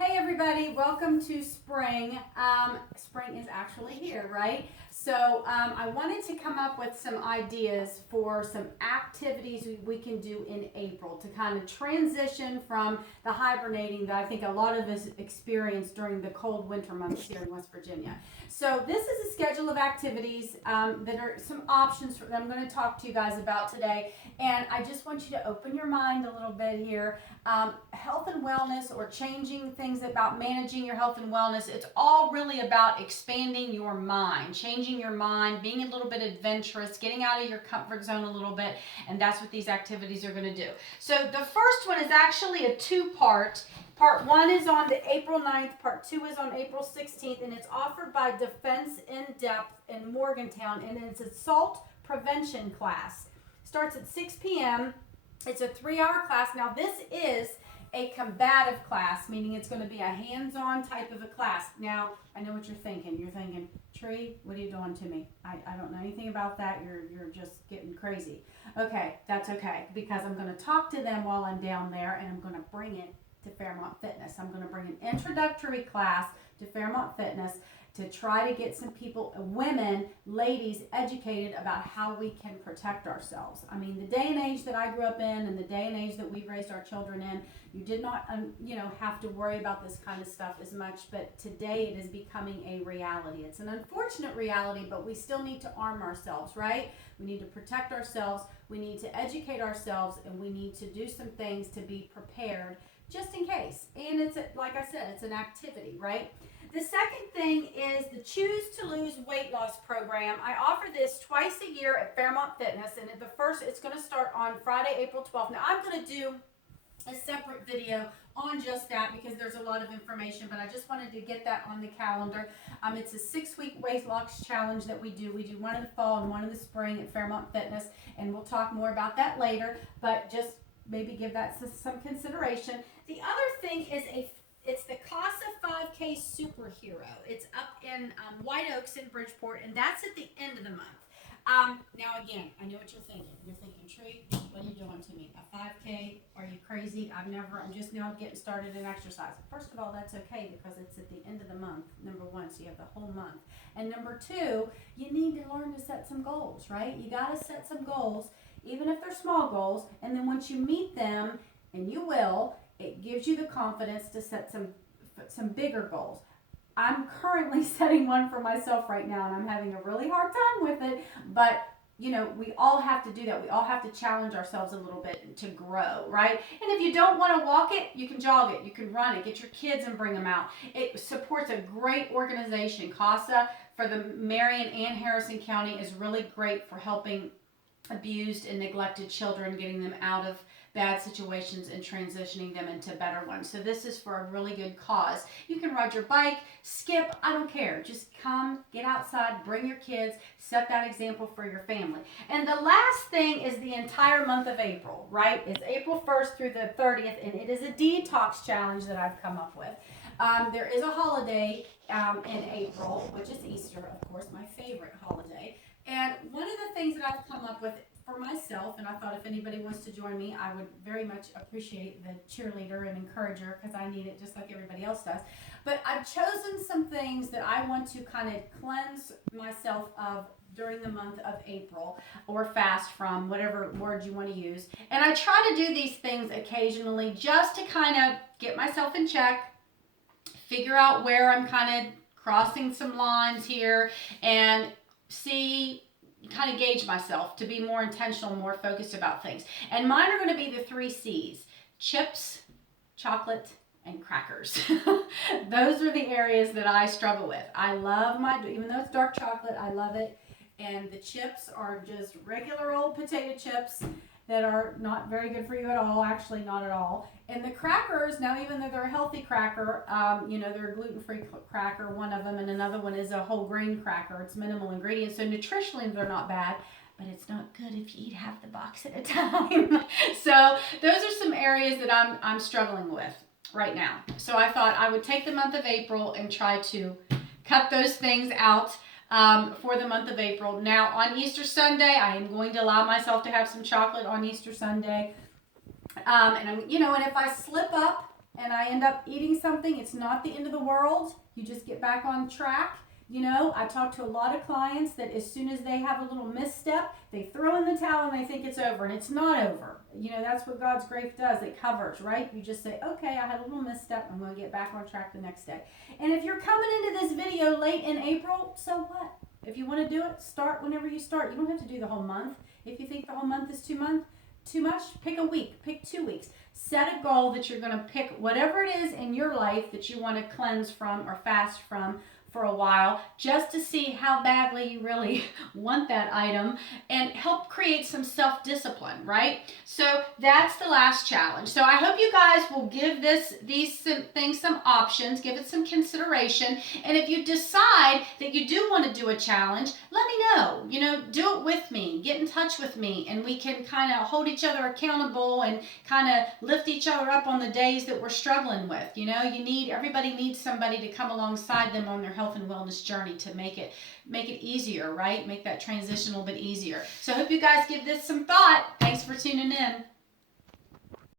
Hey everybody, welcome to spring. Spring is actually here, right? So I wanted to come up with some ideas for some activities we can do in April to kind of transition from the hibernating that I think a lot of us experience during the cold winter months here in West Virginia. So this is a schedule of activities that are some options that I'm going to talk to you guys about today. And I just want you to open your mind a little bit here. Health and wellness, or changing things about managing your health and wellness, it's all really about expanding your mind, changing your mind, being a little bit adventurous, getting out of your comfort zone a little bit, and that's what these activities are going to do. So the first one is actually a two-part. Part 1 is on the April 9th, part 2 is on April 16th, and it's offered by Defense in Depth in Morgantown, and it's a assault prevention class. Starts at 6 p.m. It's a 3-hour class. Now, this is a combative class, meaning it's going to be a hands-on type of a class. Now, I know what you're thinking. You're thinking, Tree, what are you doing to me? I don't know anything about that. You're just getting crazy. Okay, that's okay, because I'm going to talk to them while I'm down there, and I'm going to bring it to Fairmont Fitness. I'm going to bring an introductory class to Fairmont Fitness to try to get some people, women, ladies, educated about how we can protect ourselves. I mean, the day and age that I grew up in and the day and age that we raised our children in, you did not, have to worry about this kind of stuff as much, but today it is becoming a reality. It's an unfortunate reality, but we still need to arm ourselves, right? We need to protect ourselves, we need to educate ourselves, and we need to do some things to be prepared just in case. And it's, like I said, it's an activity, right? The second thing is the Choose to Lose Weight Loss Program. I offer this twice a year at Fairmont Fitness, and it's going to start on Friday, April 12th. Now, I'm going to do a separate video on just that because there's a lot of information, but I just wanted to get that on the calendar. It's a 6-week weight loss challenge that we do. We do one in the fall and one in the spring at Fairmont Fitness, and we'll talk more about that later, but just maybe give that some consideration. The other thing is it's the CASA 5K Superhero. It's up in White Oaks in Bridgeport, and that's at the end of the month. Now again, I know what you're thinking. You're thinking, Tree, what are you doing to me? A 5K? Are you crazy? I'm just now getting started in exercise. First of all, that's okay because it's at the end of the month, number one, so you have the whole month. And number two, you need to learn to set some goals, right? You got to set some goals, even if they're small goals, and then once you meet them, and you will, it gives you the confidence to set some bigger goals. I'm currently setting one for myself right now, and I'm having a really hard time with it, but we all have to do that. We all have to challenge ourselves a little bit to grow, right? And if you don't want to walk it, you can jog it, you can run it, get your kids and bring them out. It supports a great organization. CASA for the Marion and Harrison County is really great for helping abused and neglected children, getting them out of bad situations and transitioning them into better ones. So this is for a really good cause. You can ride your bike, skip, I don't care. Just come, get outside, bring your kids, set that example for your family. And the last thing is the entire month of April, right? It's April 1st through the 30th, and it is a detox challenge that I've come up with. There is a holiday in April, which is Easter, of course, my favorite holiday. And one of the things that I've come up with for myself, and I thought if anybody wants to join me, I would very much appreciate the cheerleader and encourager because I need it just like everybody else does. But I've chosen some things that I want to kind of cleanse myself of during the month of April, or fast from, whatever word you want to use. And I try to do these things occasionally just to kind of get myself in check, figure out where I'm kind of crossing some lines here, and kind of gauge myself to be more intentional, more focused about things. And mine are going to be the 3 C's: chips, chocolate, and crackers. Those are the areas that I struggle with. I love even though it's dark chocolate, I love it. And the chips are just regular old potato chips that are not very good for you at all, actually not at all. And the crackers, now even though they're a healthy cracker, they're a gluten-free cracker, one of them, and another one is a whole grain cracker. It's minimal ingredients, so nutritionally they're not bad, but it's not good if you eat half the box at a time. So those are some areas that I'm struggling with right now. So I thought I would take the month of April and try to cut those things out for the month of April. Now, on Easter Sunday, I am going to allow myself to have some chocolate on Easter Sunday. And if I slip up and I end up eating something, it's not the end of the world. You just get back on track. You know, I talk to a lot of clients that as soon as they have a little misstep, they throw in the towel and they think it's over, and it's not over. You know, that's what God's grace does. It covers, right? You just say, okay, I had a little misstep. I'm going to get back on track the next day. And if you're coming into this video late in April, so what? If you want to do it, start whenever you start. You don't have to do the whole month. If you think the whole month is too much, pick a week, pick 2 weeks. Set a goal that you're going to pick whatever it is in your life that you want to cleanse from or fast from for a while, just to see how badly you really want that item, and help create some self-discipline, right? So that's the last challenge. So I hope you guys will give these things some options, give it some consideration, and if you decide that you do want to do a challenge, let me know. You know, do it with me, get in touch with me, and we can kind of hold each other accountable and kind of lift each other up on the days that we're struggling with. You know, everybody needs somebody to come alongside them on their health and wellness journey to make it easier, right? Make that transition a little bit easier. So I hope you guys give this some thought. Thanks for tuning in.